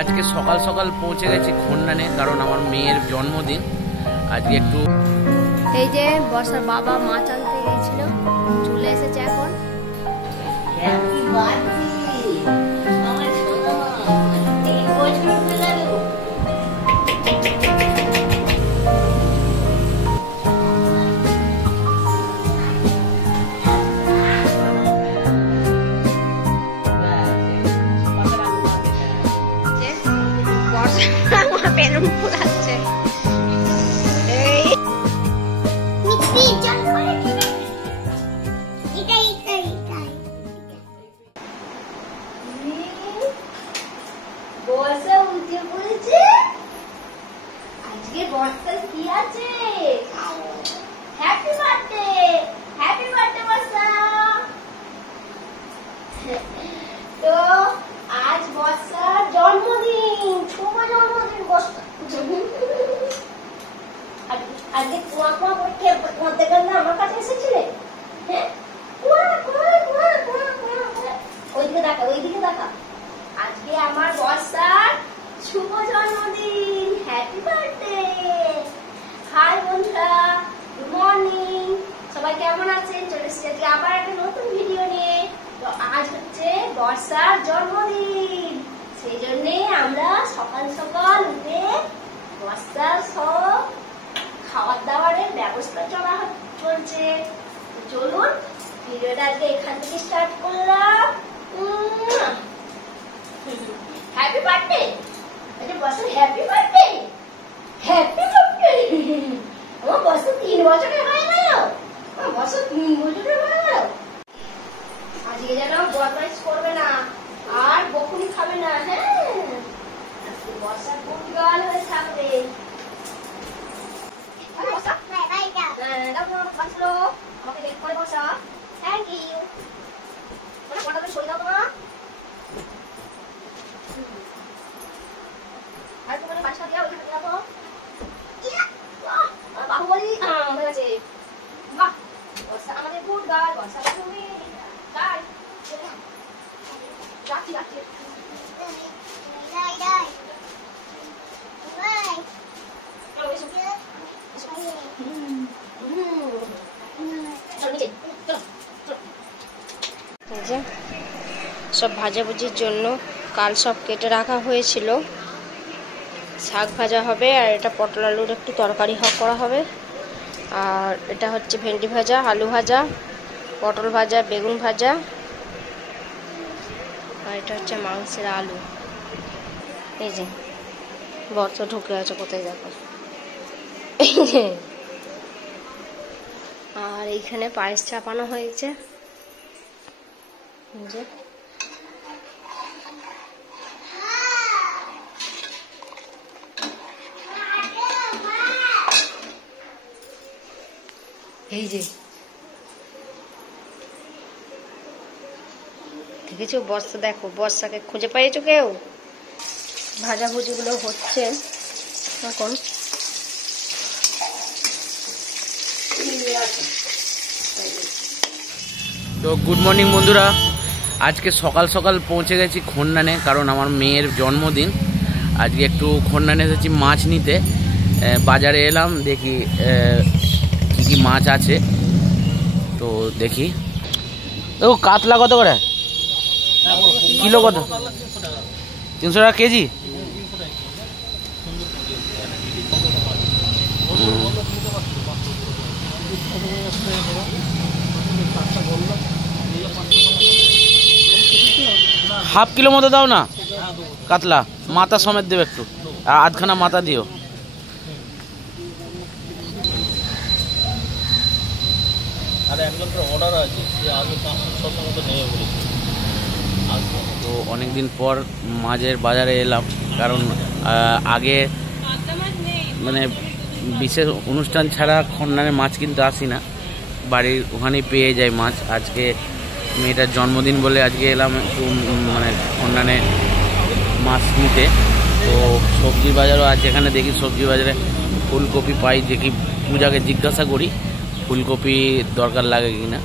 আজকে সকাল সকাল পৌঁছে গেছি খন্ডানে, কারণ আমার মেয়ের জন্মদিন। আজকে একটু এই যে বর্ষার বাবা মাছ আনতে গিয়েছিল, চলে এসেছে এখন। বেলুন ফুলাচ্ছে। বর্ষা উঠে পড়েছে। আজকে বর্ষার কি আছে? হ্যাপি বার্থডে, হ্যাপি বার্থডে বর্ষা। তো আজ বর্ষার জন্মদিন, শুভ জন্মদিন বর্ষা। আজকে কুয়া কুয়া করতে মধ্যে গেলে আমার কাছে এসেছিলে। হ্যাঁ, ওইদিকে দেখা, ওইদিকে দেখা। আজকে আমার বর্ষার শুভ জন্মদিন, হ্যাপি বার্থডে। হাই বন্ধুরা, গুড মর্নিং। সবাই কেমন আছেন? চলে এসেছি আবার একটা নতুন ভিডিও নিয়ে। তো আজ হচ্ছে বর্ষার জন্মদিন, সেই জন্যে আমরা সকাল সকাল উঠে বর্ষার সব খাবার দাবারের ব্যবস্থা চলছে। চলুন ভিডিওটা আজকে এখান থেকে স্টার্ট করলাম। হ্যাপি বার্থডে, আরে বর্ষা হ্যাপি বার্থডে, হ্যাপি বার্থডে। আমার বর্ষা 3 বছরের হয়ে গেল, আমার বর্ষা 3 বছরের হয়ে গেল। আজকে যেন বদমাইশ করবে না আর বকুনি খাবে না। হ্যাঁ, আজকে বর্ষা গুড গার্ল হয়ে থাকবে। আমাকে দেখ করে বসা। Thank you. মানে ফোনটা সই দাও তোমার। আর তোমার বাসা দিয়া ওইখানে যাবো। বাহুবলী হয়ে গেছে। বাহ, বর্ষা আমাদের গুড গার্ল। বর্ষা তুমি গাই রাখি রাখি। সব ভাজাভুজির জন্য কাল সব কেটে রাখা হয়েছিল। শাক ভাজা হবে, আর এটা পটল আলুর একটু তরকারি করা হবে, আর এটা হচ্ছে ভেন্ডি ভাজা, আলু ভাজা, পটল ভাজা, বেগুন ভাজা, আর এটা হচ্ছে মাংসের আলু। এই যে বর্ত ঢুকে আছে কোথায় দেখো। আর এইখানে পায়েস চাপানো হয়েছে। এই যে দেখেছো বর্ষা, দেখো বর্ষাকে খুঁজে পেয়েছো কেউ? ভাজাভুজি গুলো হচ্ছে এখন। তো গুড মর্নিং বন্ধুরা, আজকে সকাল সকাল পৌঁছে গেছি খন্ডানে, কারণ আমার মেয়ের জন্মদিন। আজকে একটু খন্ডানে এসেছি মাছ নিতে। বাজারে এলাম, দেখি কি কি মাছ আছে। তো দেখি, ও কাতলা কত করে কিলো? কত? 300 টাকা কেজি। হাফ কিলো মতো দাও না কাতলা, মাথা সমেত দেবে একটু, আর আধখানা মাথা দিও। তো অনেকদিন পর মাছের বাজারে এলাম, কারণ আগে মানে বিশেষ অনুষ্ঠান ছাড়া খন্ডানে মাছ কিনতে আসি না, বাড়ির ওখানেই পেয়ে যায় মাছ। আজকে মেয়েটার জন্মদিন বলে আজকে এলাম একটু মানে খন্ডানে মাছ নিতে। তো সবজি বাজারও আছে এখানে, দেখি সবজি বাজারে ফুলকপি পাই, দেখি পূজাকে জিজ্ঞাসা করি ফুলকপি দরকার লাগে কিনা।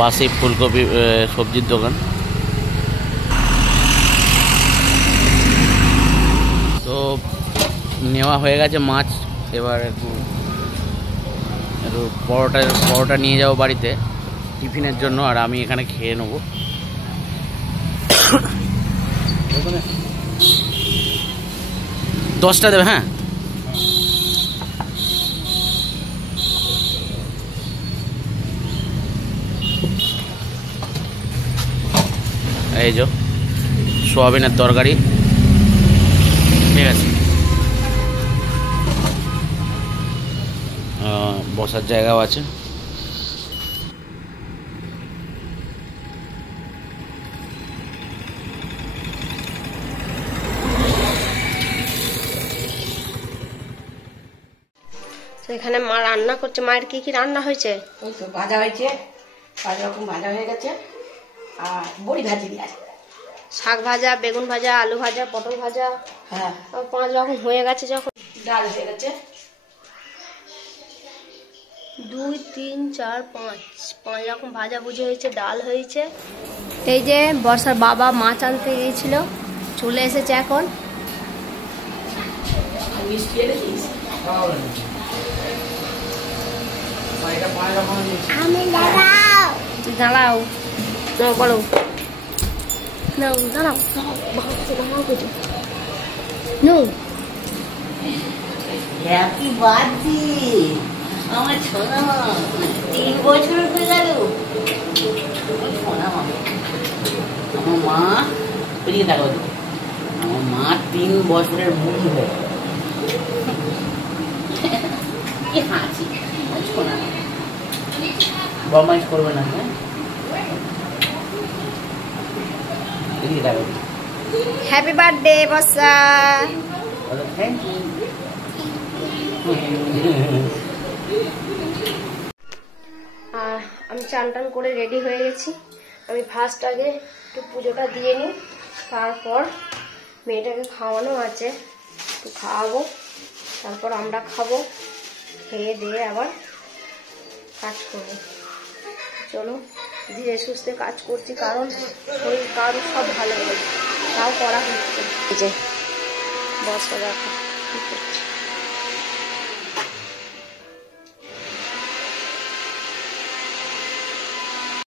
পাশেই ফুলকপি সবজির দোকান। তো নেওয়া হয়ে গেছে মাছ, এবার একটু পরোটা নিয়ে যাবো বাড়িতে টিফিনের জন্য, আর আমি এখানে খেয়ে নেবো। 10টা দেবে? হ্যাঁ, এই যে সোয়াবিনের তরকারি, ঠিক আছে। বসার জায়গাও আছে। এখানে মা রান্না করছে। মায়ের কি কি রান্না হয়েছে? ওই তো ভাজা হয়েছে, 5 রকম ভাজা হয়ে গেছে, আর বড়ি ভাজি দিয়ে আছে, শাক ভাজা, বেগুন ভাজা, আলু ভাজা, পটল ভাজা। হ্যাঁ 5 রকম হয়ে গেছে। যখন ডাল হয়ে গেছে, 2 3 4 5 রকম ভাজা ভুজি হয়েছে, ডাল হয়েছে। এই যে বর্ষার বাবা মাছ আনতে গিয়েছিল, চলে এসেছে এখন। মিষ্টি এনেছিস? আমি দাঁড়াও, দাঁড়াও, নাও বলো, নাও দাঁড়াও, নো। হ্যাপি বার্থডে আমার সোনা মা, 3 বছর হয়ে গেল। সোনা মা, আমার মা এদিকে দেখো, আমার মা 3 বছরের বুড়ি হয়ে কি হাসি। সোনা মা বদমাইশ করবে না, হ্যাঁ এদিকে দেখো। Happy birthday Barsha. Thank you. আমি চান টান করে রেডি হয়ে গেছি। আমি ফার্স্ট আগে একটু পুজোটা দিয়ে নিই, তারপর মেয়েটাকে খাওয়ানো আছে, একটু খাওয়াবো, তারপর আমরা খাবো, খেয়ে দিয়ে আবার কাজ করবো। চলো ধীরে সুস্থে কাজ করছি, কারণ শরীর কারো সব ভালো হবে, তাও করা হচ্ছে। এই যে বর্ষা দেখো কি করছে।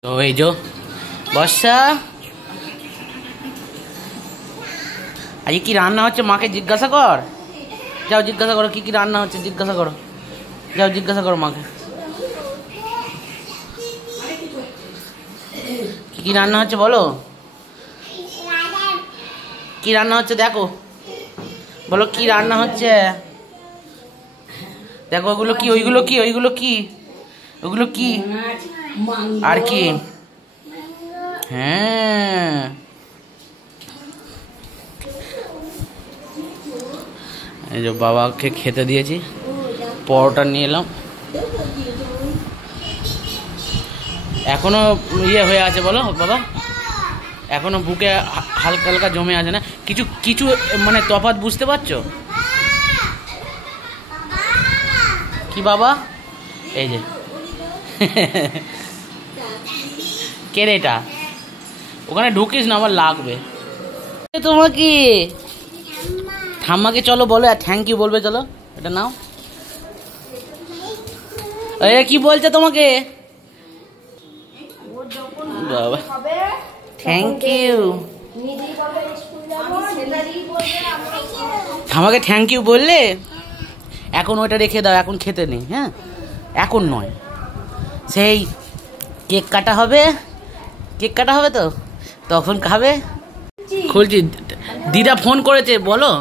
তো এই যে বর্ষা, আজকে কি রান্না হচ্ছে মাকে জিজ্ঞাসা কর, যাও জিজ্ঞাসা করো কি কি রান্না হচ্ছে, জিজ্ঞাসা করো, যাও জিজ্ঞাসা করো মাকে কি কি রান্না হচ্ছে, বলো কি রান্না হচ্ছে, দেখো বলো কি রান্না হচ্ছে, দেখো ওগুলো কি, ওইগুলো কি, ওইগুলো কি, ওগুলো কি, আর কি, হ্যাঁ এই যে বাবাকে খেতে দিয়েছি, পরোটা নিয়ে এলাম। এখনো ইয়ে হয়ে আছে বলো বাবা, এখনো বুকে হালকা হালকা জমে আছে না, কিছু কিছু মানে তফাৎ বুঝতে পারছো কি বাবা? এই যে কে রে এটা, ওখানে ঢুকিস না, আমার লাগবে। তোমাকে ঠাম্মাকে চলো বলো, আর থ্যাংক ইউ বলবে, চলো এটা নাও। কি বলছে তোমাকে? বাবা থ্যাংক ইউ, ঠাম্মাকে থ্যাংক ইউ বললে। এখন ওইটা রেখে দাও, এখন খেতে নেই, হ্যাঁ এখন নয়, সেই কেক কাটা হবে, কেক কাটা হবে তো তখন খাবে। খুলছি, দিদা ফোন করেছে, বলো।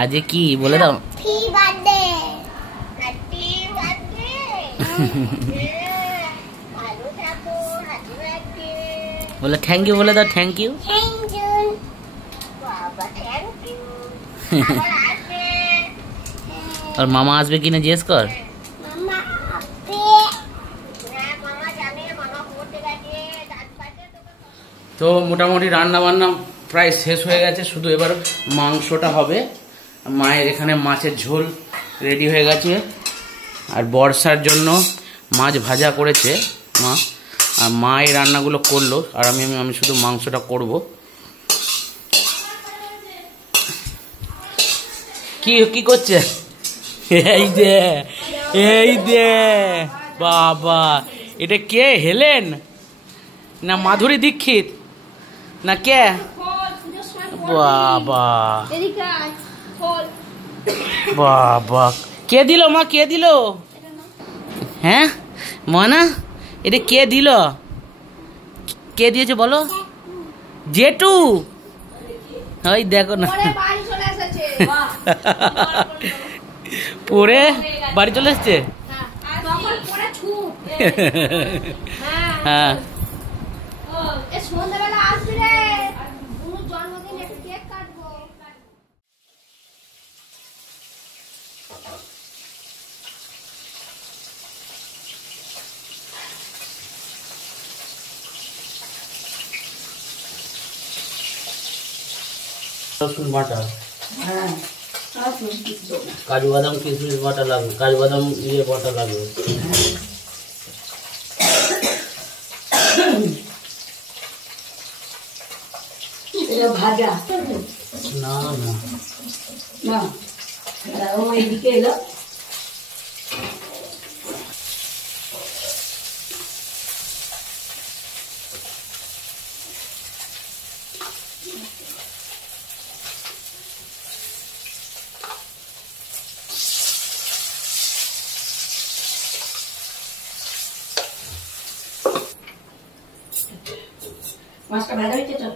আজ কি বলে দাও, বলে থ্যাংক ইউ বলে দাও, থ্যাংক ইউ। আর মামা আসবে কিনা জিজ্ঞেস কর। তো মোটামুটি রান্না বান্না প্রায় শেষ হয়ে গেছে, শুধু এবার মাংসটা হবে। মায়ের এখানে মাছের ঝোল রেডি হয়ে গেছে, আর বর্ষার জন্য মাছ ভাজা করেছে মা, আর মা এই রান্নাগুলো করলো, আর আমি শুধু মাংসটা করব। কি করছে? এই দে বাবা, এটা কে? হেলেন না মাধুরী দীক্ষিত না কে? বাবা বাবা, কে দিল মা, কে দিল? হ্যাঁ মনা, এটা কে দিল? কে দিয়েছে বলো? জেঠু। ওই দেখো না, পরে বাড়ি চলে এসছে। হ্যাঁ সন্ধ্যাবেলা আসবি রে, জন্মদিন একটু কেক কাটবো। রসুন বাটা, কাজু বাদাম কিশমিশ বাটা লাগবে, কাজু বাদাম ইয়ে বাটা লাগবে। ভাজা না না না, ও এদিকে এলো। মাছটা ভাজা হয়েছে তো?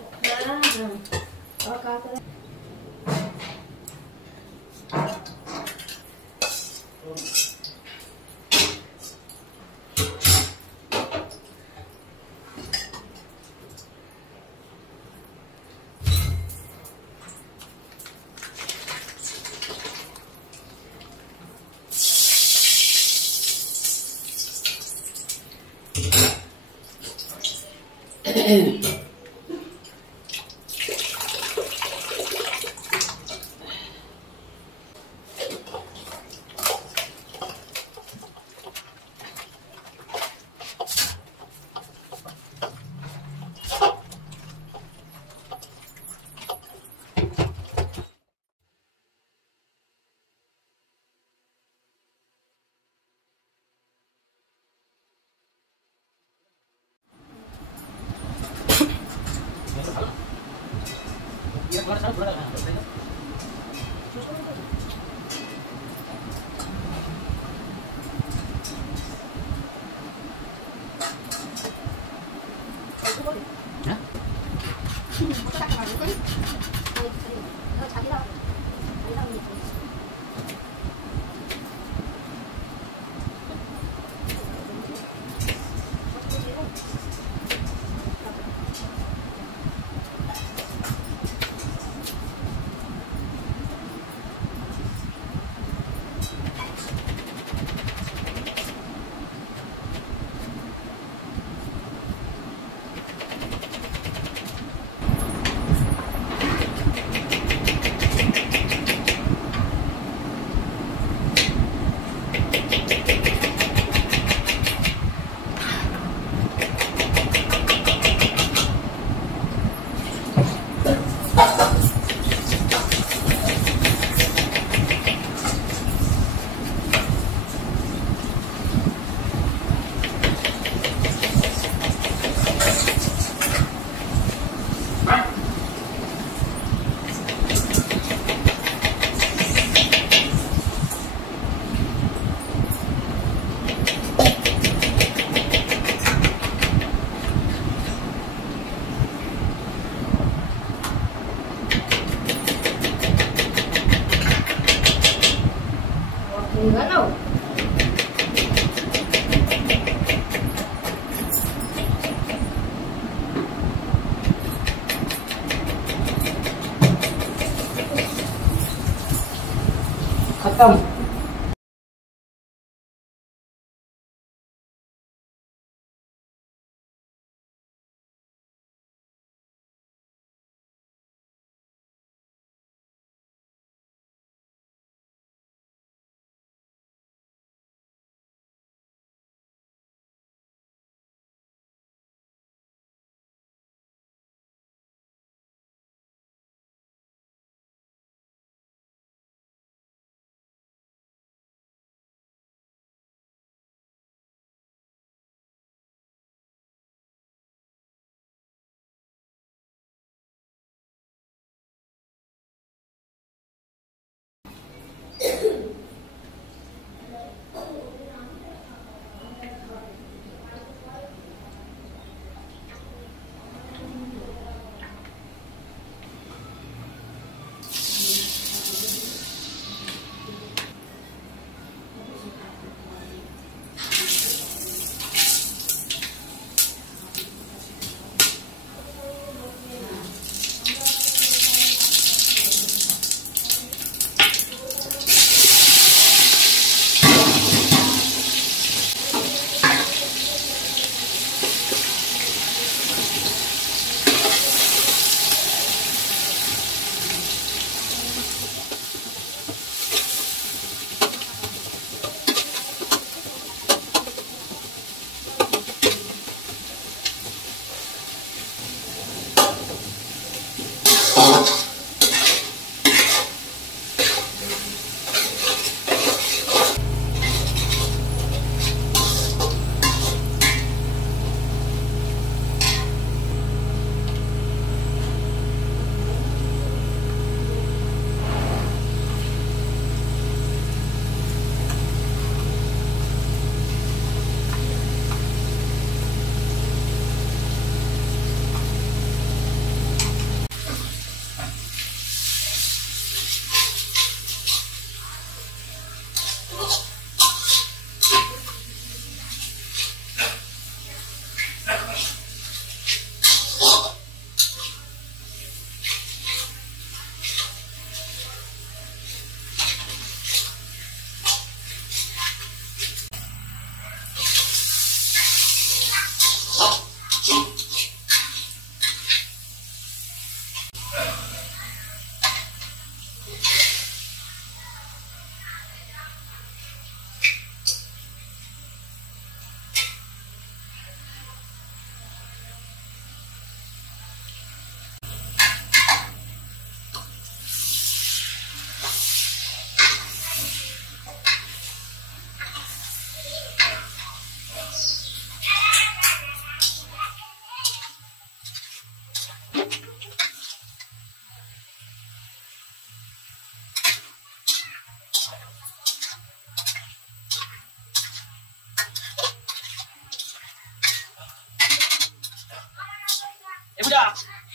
खत्म।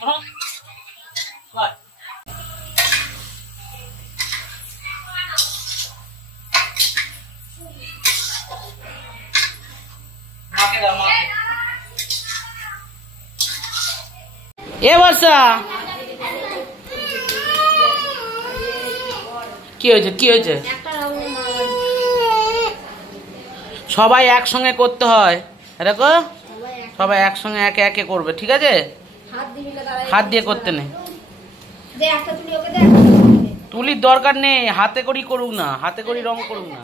এ বর্ষা কি হয়েছে কি হয়েছে? সবাই একসঙ্গে করতে হয়, দেখো সবাই একসঙ্গে একে একে করবে, ঠিক আছে? হাত দিয়ে করতে নেই, তুলির দরকার নেই, হাতে করি করুক না, হাতে করি রং করুক না।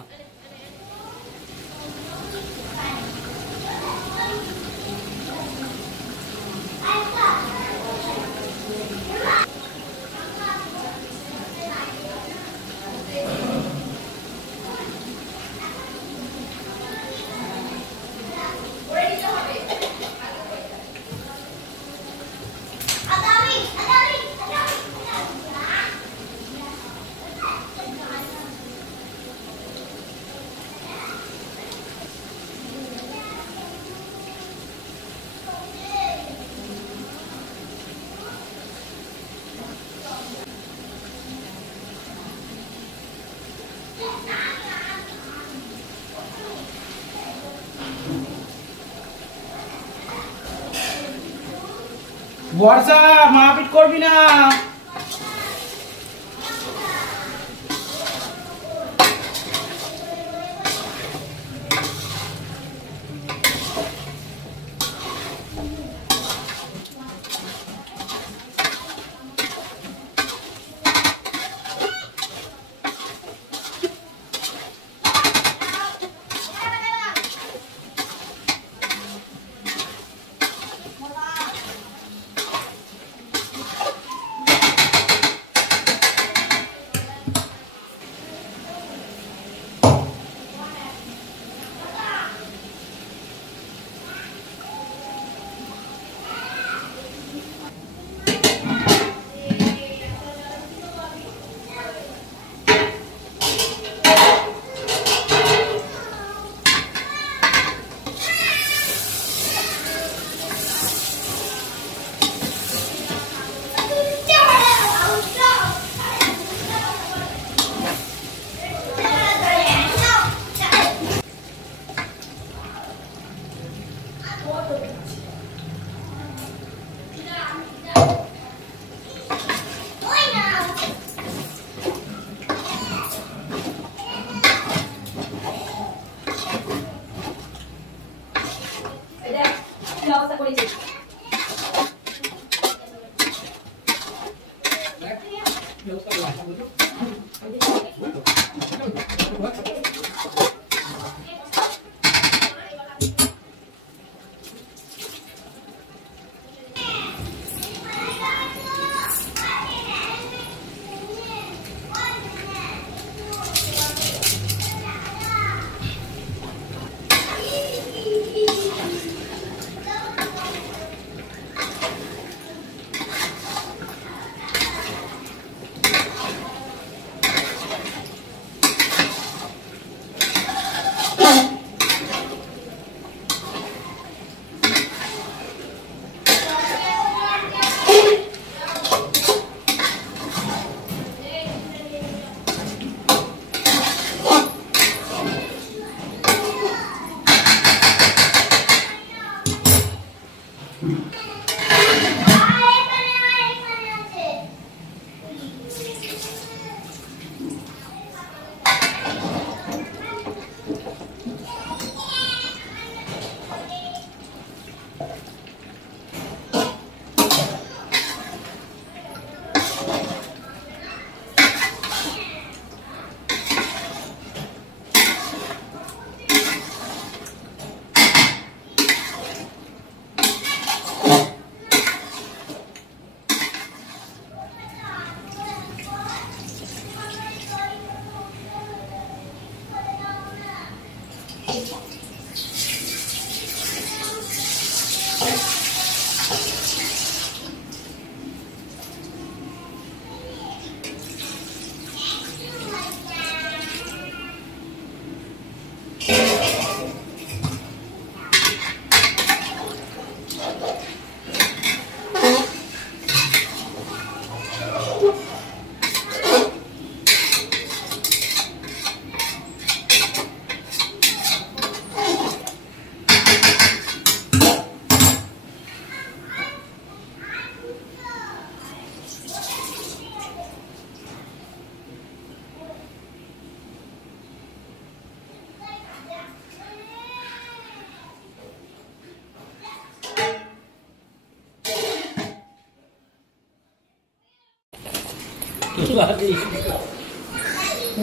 বর্ষা মারপিট করবি না।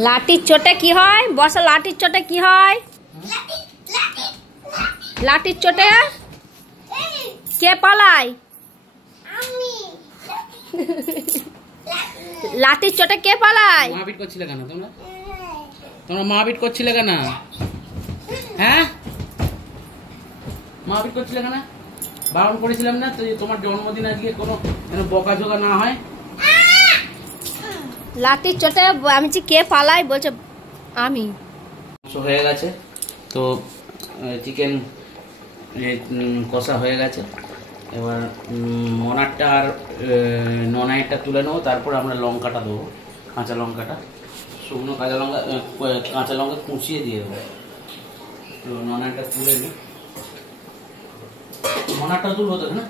লাঠির চোটে কি হয় বর্ষা? লাঠির চোটে কি হয়? লাঠির চোটে কে পালায়? লাঠির চোটে কে পালায়? মারপিট করছিলে কেন তোমরা? তোমরা মারপিট করছিলে কেন? হ্যাঁ, মারপিট করছিলে কেন? বারণ করেছিলাম না তো তোমার জন্মদিন আজকে কোনো বকাঝকা না হয়? লাঠির চোটে আমি যে কে পালাই বলছে আমি। হয়ে গেছে তো চিকেন কষা হয়ে গেছে। এবার মনারটা আর ননাইটা তুলে নেবো, তারপর আমরা লঙ্কাটা দেবো, কাঁচা লঙ্কাটা, শুকনো কাঁচা লঙ্কা কুচিয়ে দিয়ে দেবো। তো ননাইটা তুলে নিই, মনারটা তুলবো তো না?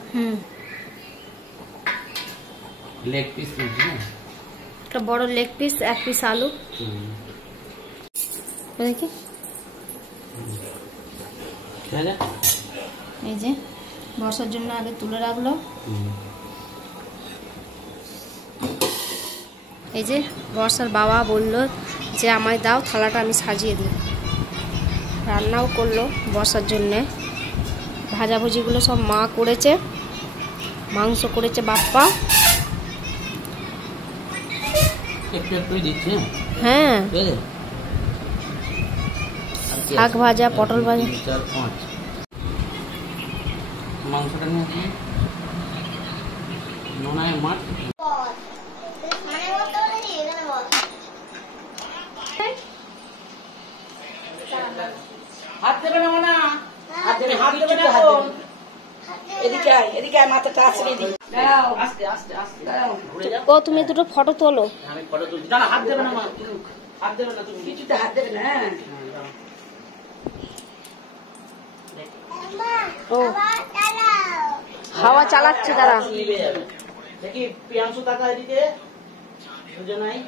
লেগ পিস তুলছি না, একটা বড় লেগ পিস, 1 পিস আলু দেখি। এই যে বর্ষার জন্য আগে তুলে রাখলো। এই যে বর্ষার বাবা বলল যে আমায় দাও থালাটা, আমি সাজিয়ে দিই। রান্নাও করলো বর্ষার জন্যে, ভাজাভুজিগুলো সব মা করেছে, মাংস করেছে বাপ্পা। একটু একটু দিচ্ছে। হ্যাঁ, শাক ভাজা, পটল ভাজা। 4, 5 মাংসটা নিয়ে নোনায় মাছ। হাত দেবে না মানা, হাত দেবে, হাত দেবে না। এদিকে আয়, এদিকে আয়, মাথাটা আছড়ে দি। দাঁড়াও, আস্তে আস্তে আস্তে দাঁড়াও। ঘুরে যাও। ও তুমি দুটো ফটো তোলো। আমি ফটো তুলছি। দাঁড়া, হাত দেবে না মা, হাত দেবে না তুমি। কিছুতে হাত দেবে না। ও হাওয়া চালাচ্ছে, দাঁড়া। দেখি প্রিয়াংশু তাকা এদিকে, দুজনাই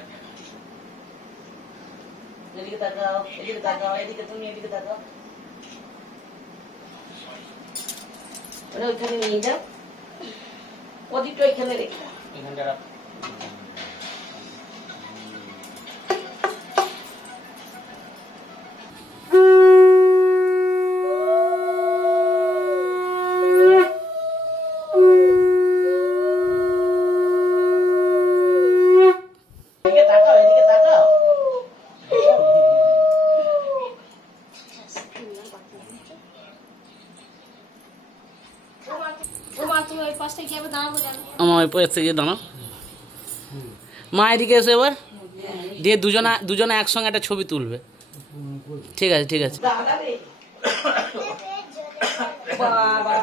এদিকে তাকাও, এদিকে তাকাও, এদিকে তুমি এদিকে তাকাও। ওইখানে নিয়ে যাও, ওদিকটা ওইখানে রেখে দাও। এখানটা রাখ। আমার ওই পাশ থেকে দাঁড়াও, মা এদিকে এসে এবার দিয়ে দুজনে একসঙ্গে একটা ছবি তুলবে। ঠিক আছে, ঠিক আছে। বাবা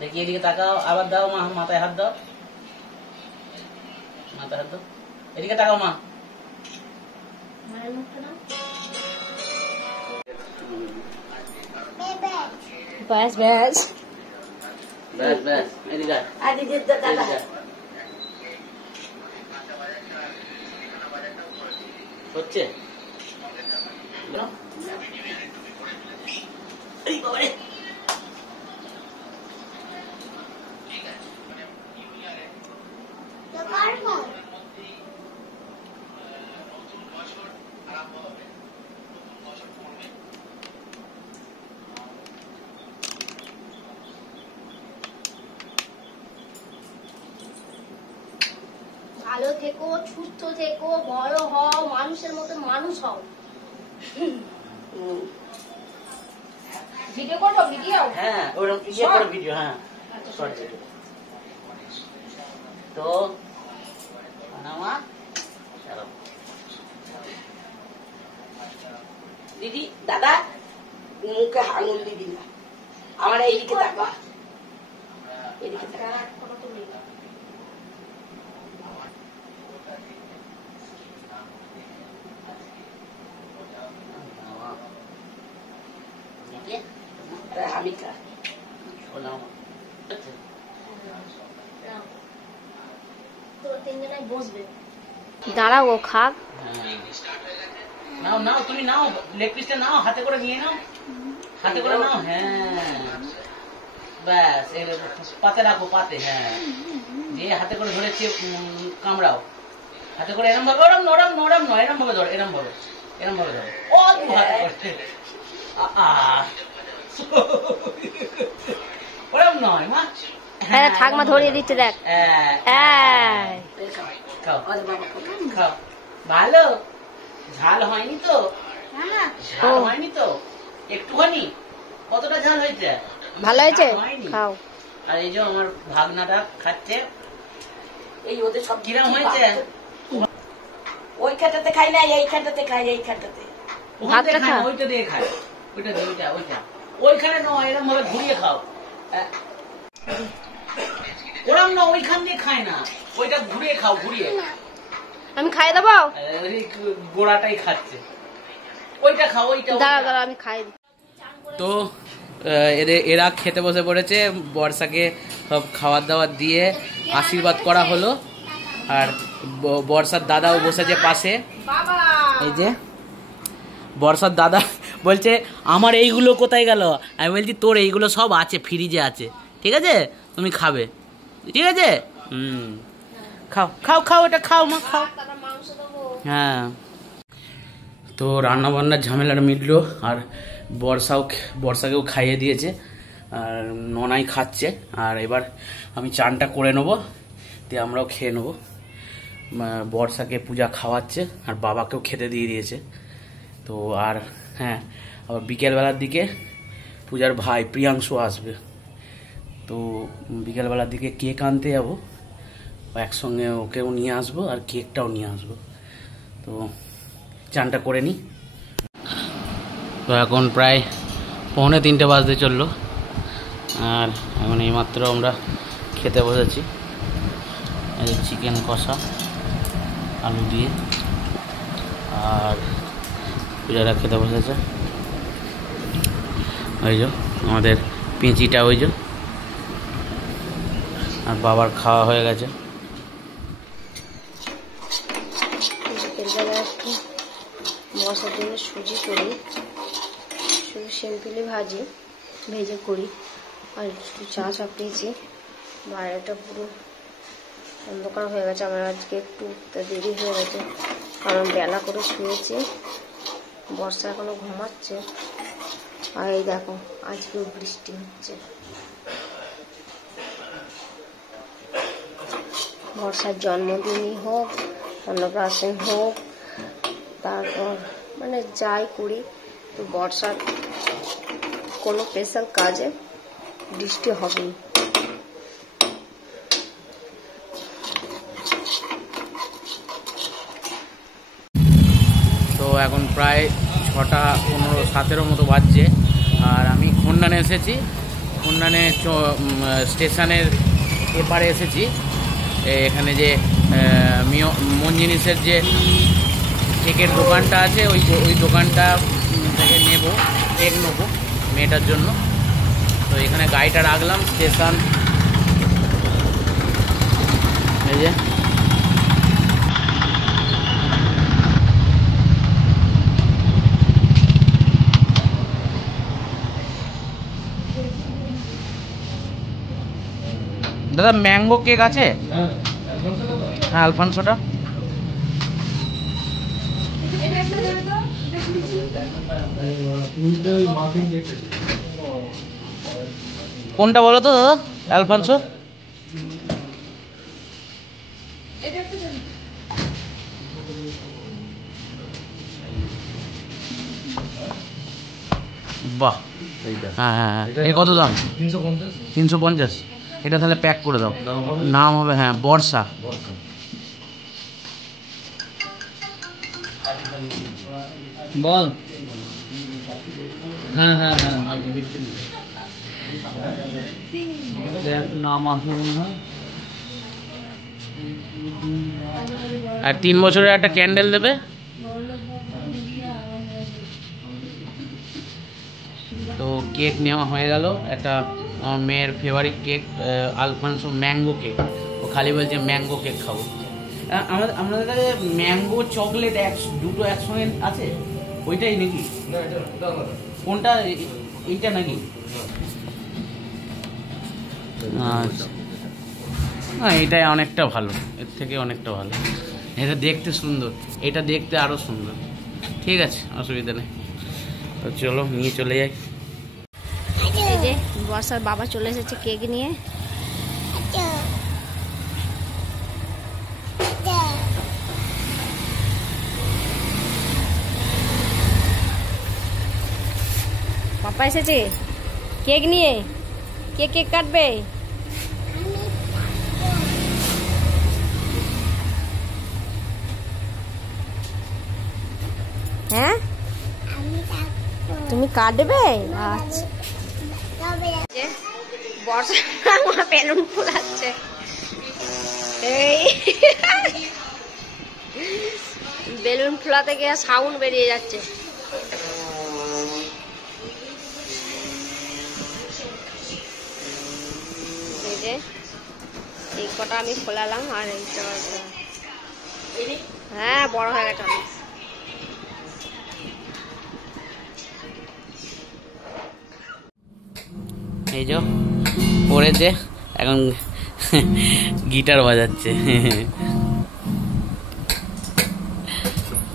দেখি এদিকে তাকাও, আবার দাও মা, মাথায় হাত দাও, মাথায় হাত দাও, এদিকে তাকাও মা। ব্যাস ব্যাস ব্যাস ব্যাস, এদিকে আদি যে দাদা হচ্ছে। এই বাবা রে, ভালো থেকো, সুস্থ থেকো, বড় হও, মানুষের মতো মানুষ হও। ভিডিও করো, ভিডিও। হ্যাঁ ওরকম ইয়ে করে ভিডিও। হ্যাঁ তো মা দিদি দাদা মুখে আঙুল দিবি না, আমার এইদিকে তাকা, এদিকে তাকা। আমি কা দাঁড়াও, ও খাক। নাও নাও, তুমি নাও, লেগ পিসটা নাও, হাতে করে নিয়ে নাও, হাতে করে নাও। হ্যাঁ ব্যাস, পাতে রাখো, পাতে। হ্যাঁ, যে হাতে করে ধরেছে কামড়াও, হাতে করে এরম ভাবে, ওরম নরম নরম নয়, এরম ভাবে ধরো, এরম ভাবে, এরম ভাবে ধরো। ও হাতে করছে, ওরম নয় মা। হ্যাঁ থাক মা, ধরিয়ে দিচ্ছে দেখ। খাও খাও, ভালো ঝাল হয়নি তো? ঝাল হয়নি তো? একটুখানি? কতটা ঝাল হয়েছে? ভালো হয়েছে, খাও। আর এই যে আমার ভাগনাটা খাচ্ছে, এই ওদের সব কিরম হয়েছে? ওই খাটাতে খাই না, এই খাটাতে খাই, এই খাটাতে। ভাতটা খা, ওইটা দিয়ে খাই, ওইটা দিয়ে, ওইটা ওইটা ওইখানে নয়, এরকম ভাবে ঘুরিয়ে খাও। ওরম না, ওইখান দিয়ে খায় না, ওইটা ঘুরিয়ে খাও, ঘুরিয়ে। আমি খাই দেবো? গোড়াটাই খাচ্ছে, ওইটা খাও, ওইটা। দাঁড়া দাঁড়া, আমি খাই। তো এরা খেতে বসে পড়েছে, বর্ষাকে সব খাবার দাবার দিয়ে আশীর্বাদ করা হলো। আর বর্ষার দাদাও বসেছে পাশে, এই যে বর্ষার দাদা বলছে আমার এইগুলো কোথায় গেল? আমি বলছি তোর এইগুলো সব আছে, ফ্রিজে আছে, ঠিক আছে, তুমি খাবে, ঠিক আছে? খাও খাও খাও, এটা খাও মা, খাও। হ্যাঁ, তো রান্না বান্নার ঝামেলাটা মিটলো, আর বর্ষাকেও খাইয়ে দিয়েছে, আর ননাই খাচ্ছে। আর এবার আমি চানটা করে নেবো, দিয়ে আমরাও খেয়ে নেবো। বর্ষাকে পূজা খাওয়াচ্ছে, আর বাবাকেও খেতে দিয়ে দিয়েছে। তো আর হ্যাঁ, আবার বিকেলবেলার দিকে পূজার ভাই প্রিয়াংশু আসবে, তো বিকেলবেলার দিকে কেক আনতে যাবো, একসঙ্গে ওকেও নিয়ে আসবো আর কেকটাও নিয়ে আসবো। তো চানটা করে নিই। তো এখন প্রায় 2:45 বাজতে চললো, আর এখন এইমাত্র আমরা খেতে বসেছি। এই চিকেন কষা আলু দিয়ে, আর পূজারা খেতে বসেছে। ওই যে আমাদের পেঁচিটা, ওই যে, আর বাবার খাওয়া হয়ে গেছে। বিকেলবেলা একটু বসার জন্য সুজি করি, শুধু সিম্পলি ভেজে করি, আর একটু চা চাপিয়েছি। বাইরেটা পুরো অন্ধকার হয়ে গেছে, আমার আজকে একটু উঠতে দেরি হয়ে গেছে, কারণ বেলা করে শুয়েছি। বর্ষা এখনো ঘুমাচ্ছে, আর এই দেখো আজকেও বৃষ্টি হচ্ছে। বর্ষার জন্মদিনই হোক, অন্নপ্রাশন হোক, তারপর মানে যাই করি, তো বর্ষার কোনো স্পেশাল কাজে বৃষ্টি হবেই। তো এখন প্রায় 6:15-7 মতো বাজছে, আর আমি খন্ডানে এসেছি। খন্ডানে স্টেশনের এপারে এসেছি। এখানে যে মঞ্জিনিসের যে কেকের দোকানটা আছে, ওই দোকানটা থেকে কেক নেবো মেয়েটার জন্য। তো এখানে গাড়িটা রাখলাম, স্টেশন এই যে। দাদা ম্যাঙ্গো কেক আছে? হ্যাঁ, আলফানসোটা। কোনটা বলো তো দাদা? আলফানসো। বাহ, হ্যাঁ হ্যাঁ হ্যাঁ, এর কত দাম? 350। এটা তাহলে প্যাক করে দাও। নাম হবে, হ্যাঁ, বর্ষা। বল। হ্যাঁ হ্যাঁ হ্যাঁ, নাম আসবে না। আর 3 বছরের একটা ক্যান্ডেল দেবে। তো কেক নেওয়া হয়ে গেল, একটা আমার মেয়ের favourite cake, Alphonso mango cake. ও খালি বলছে ম্যাঙ্গো কেক খাবো। আমাদের কাছে ম্যাঙ্গো চকলেট দুটো একসঙ্গে আছে, ওইটাই নাকি? কোনটা, এইটা নাকি? আচ্ছা, না এটাই অনেকটা ভালো, এর থেকে অনেকটা ভালো। এটা দেখতে সুন্দর, এটা দেখতে আরো সুন্দর। ঠিক আছে, অসুবিধা নেই। তো চলো নিয়ে চলে যাই। এই যে বর্ষার বাবা চলে এসেছে কেক নিয়ে। পাপা এসেছে কেক নিয়ে। কে কেক কাটবে? হ্যাঁ, তুমি কাটবে? আচ্ছা, বর্ষা আমার বেলুন ফোলাচ্ছে। এই বেলুন ফোলাতে গিয়ে সাউন্ড বেরিয়ে যাচ্ছে। এই যে এই কটা আমি ফোলালাম, আর এইটা হ্যাঁ বড় হয়ে গেছে। এই যে পড়েছে, এখন গিটার বাজাচ্ছে।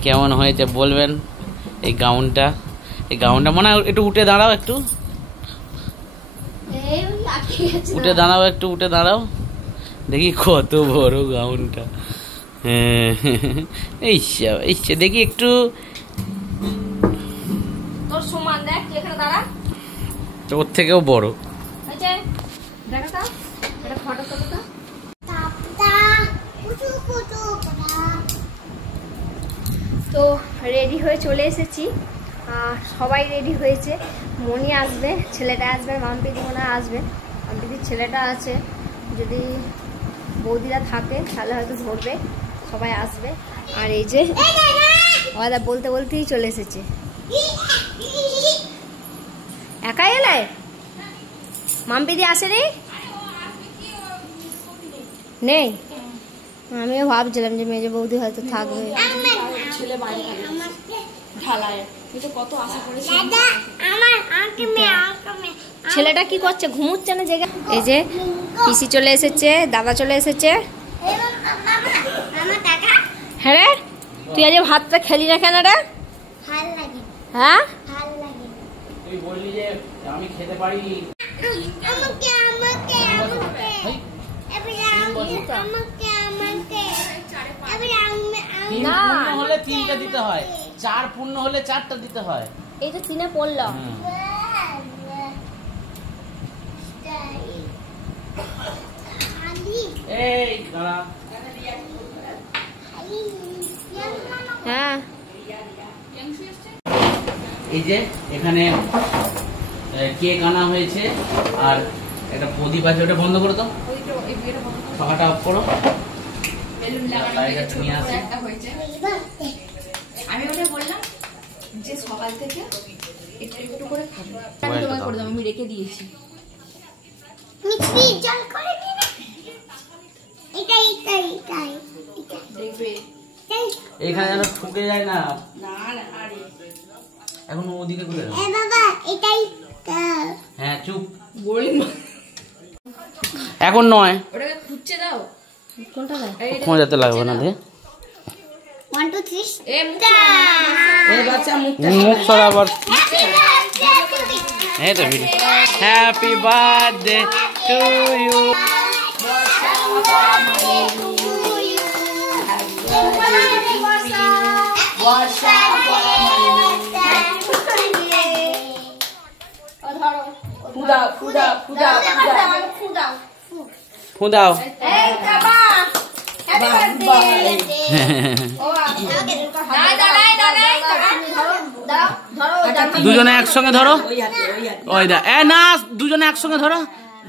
কেমন হয়েছে বলবেন এই গাউনটা? এই গাউনটা মনে হয় একটু উঠে দাঁড়াও, একটু উঠে দাঁড়াও, একটু উঠে দাঁড়াও, দেখি কত বড় গাউনটা। এই দেখি একটু তোর সমান দেখ, এখানে দাঁড়া, ওর থেকেও বড়। তো রেডি হয়ে চলে এসেছি, সবাই রেডি হয়েছে। মনি আসবে, ছেলেটা আসবে, মাম্পিদি মনে হয় আসবে, মাম্পিদির ছেলেটা আছে। যদি বৌদিরা থাকে তাহলে হয়তো ধরবে, সবাই আসবে। আর এই যে ওরা বলতে বলতেই চলে এসেছে। একাই এলে? মাম্পিদি আসেনি? নেই? আমিও ভাবছিলাম যে মেজে বৌদি হয়তো থাকবে। ছেলেটা কি করছে? ঘুমুচ্ছে না জেগে? এই যে পিসি চলে এসেছে, দাদা চলে এসেছে। হ্যাঁ রে, তুই আজ ভাতটা খেলি না কেন রে? হ্যাঁ, তুই বললি যে আমি খেতে পারি। তিন পূর্ণ হলে 3টা দিতে হয়, 4 পূর্ণ হলে 4টা দিতে হয়। এই তো 3-এ পড়লাম। এই দাঁড়া। হ্যাঁ, এই যে এখানে কেক আনা হয়েছে, আর একটা প্রদীপ আছে, ওটা বন্ধ করো তো, পাখাটা অফ করো। আমি ওটা বললাম যে সকাল থেকে একটু একটু করে খাবো, আমি রেখে দিয়েছি। এখানে যেন ঠুকে যায় না। এখন ওদিকে ঘুরে দাও। হ্যাঁ চুপ, এখন নয়, ওটাকে খুঁজছে দাও। কোনটা দেয়? খোঁজাতে লাগবে না। দে 1 2 3 মুখ সরা আবার। এই তো video. Happy birthday to you. ফু দাও। দুজনে একসঙ্গে ধরো। ওই দা, এ না, দুজনে একসঙ্গে ধরো।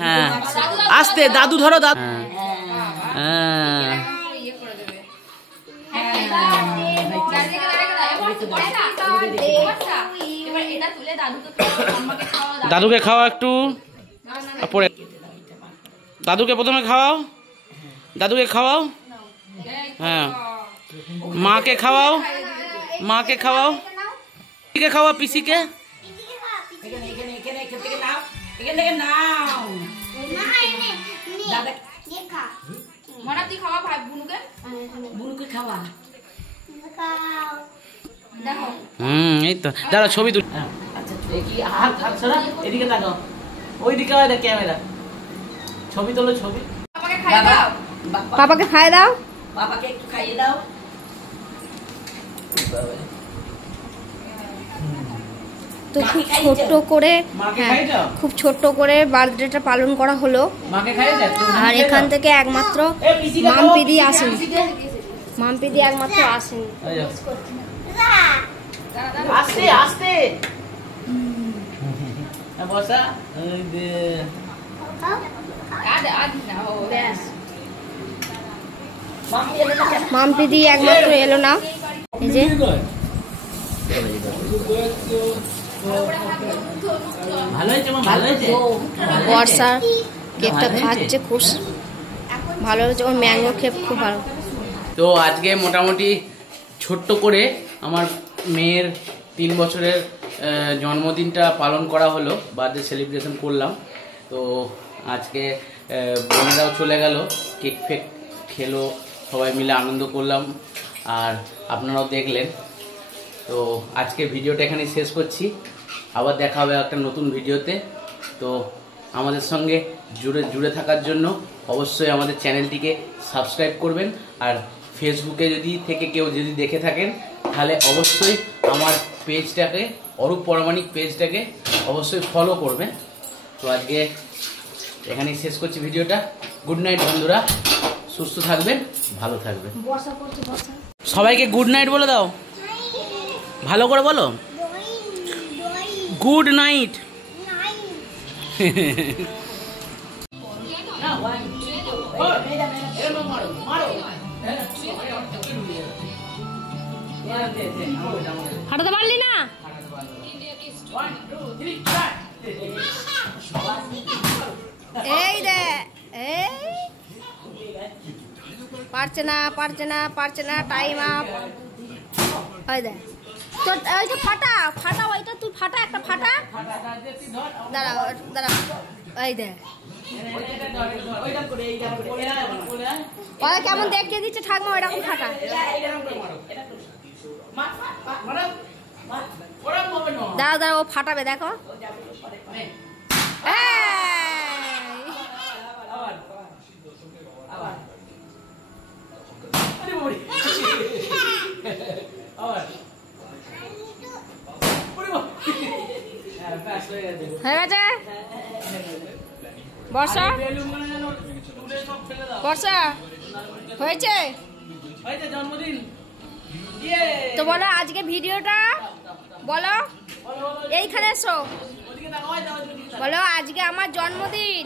হ্যাঁ আস্তে, দাদু ধরো, দাদু। হ্যাঁ দাদুকে খাওয়া একটু পরে। দাদুকে প্রথমে খাওয়াও, দাদুকে খাওয়াও। হ্যাঁ, মাকে খাওয়াও, মাকে খাওয়াও, পিসিকে খাওয়া, পিসিকে। খাওয়া ভাই বুনুকে, বুনুকে খাওয়া। দেখো এই তো দাঁড়া ছবি তুল। আচ্ছা দেখি, হাত হাত সরা, এদিকে তাকাও, ওইদিকে দেখ ক্যামেরা, ছবি তোলো, ছবি। পাপাকে খাইয়ে দাও, পাপাকে খাইয়ে দাও, বাবাকে একটু খাইয়ে দাও। তো খুব ছোট্ট করে, মাকে হ্যাঁ খাইয়ে দাও, খুব ছোট্ট করে বার্থডেটা পালন করা হলো। মাকে খাইয়ে দাও। আর এখান থেকে একমাত্র মাম্পিদি আসেনি, মাম্পিদি একমাত্র আসেনি। আস্তে আস্তে বসা, ওই দে আজ আজ না ও ব্যাস। মাম্পিদি একমাত্র এলো না। এই যে ভালো হয়েছে, মা ভালো হয়েছে। বর্ষা কেকটা খাচ্ছে, খুব ভালো হয়েছে, ওর ম্যাঙ্গো কেক খুব ভালো। তো আজকে মোটামুটি ছোট্ট করে আমার মেয়ের 3 বছরের জন্মদিনটা পালন করা হলো, বার্থডে সেলিব্রেশন করলাম। তো আজকে বোনেরাও চলে গেল, কেক ফেক খেলো, সবাই মিলে আনন্দ করলাম, আর আপনারাও দেখলেন। তো আজকে ভিডিওটা এখানে শেষ করছি, আবার দেখা হবে একটা নতুন ভিডিওতে। তো আমাদের সঙ্গে জুড়ে থাকার জন্য অবশ্যই আমাদের চ্যানেলটিকে সাবস্ক্রাইব করবেন, আর ফেসবুকে কেউ যদি দেখে থাকেন তাহলে অবশ্যই আমার পেজটাকে, অরূপ পরামানিক পেজটাকে অবশ্যই ফলো করবেন। তো আজকে এখানেই শেষ করছি ভিডিওটা। গুড নাইট বন্ধুরা, সুস্থ থাকবেন, ভালো থাকবেন। সবাইকে গুড নাইট বলে দাও, ভালো করে বলো, গুড নাইট। হাঁটাতে পারলি না? এই দে, এই পারছে না, পারছে না, পারছে না, টাইম আপ। ওই দে, তোর ওই যে ফাটা ফাটা, ওইটা তুই ফাটা, একটা ফাটা। দাঁড়া দাঁড়া, এই দে, ওরা কেমন দেখিয়ে দিচ্ছে ঠাকমা, ওইরকম ফাটা। দাঁড়া দাঁড়া, ও ফাটাবে, দেখো। হয়ে গেছে বর্ষা, বর্ষা হয়েছে জন্মদিন। তো বলো আজকে ভিডিওটা বলো, এইখানে এসো, বলো আজকে আমার জন্মদিন।